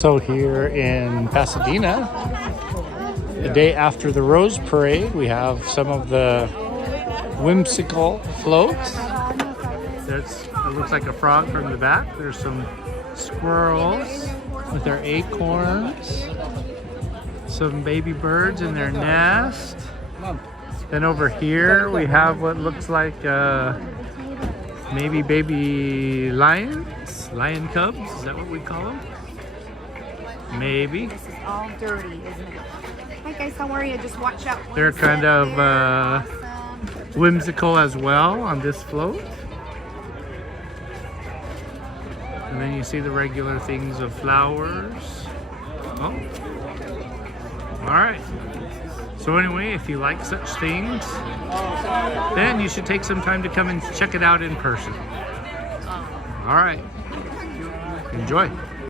So here in Pasadena, the day after the Rose Parade, we have some of the whimsical floats. It looks like a frog from the back. There's some squirrels with their acorns, some baby birds in their nest. Then over here we have what looks like maybe baby lions, lion cubs. Is that what we call them? Maybe. This is all dirty, isn't it? Hi guys, how are you? Just watch out. They're kind of whimsical as well on this float. And then you see the regular things of flowers. Oh. Alright. So anyway, if you like such things, then you should take some time to come and check it out in person. Alright. Enjoy.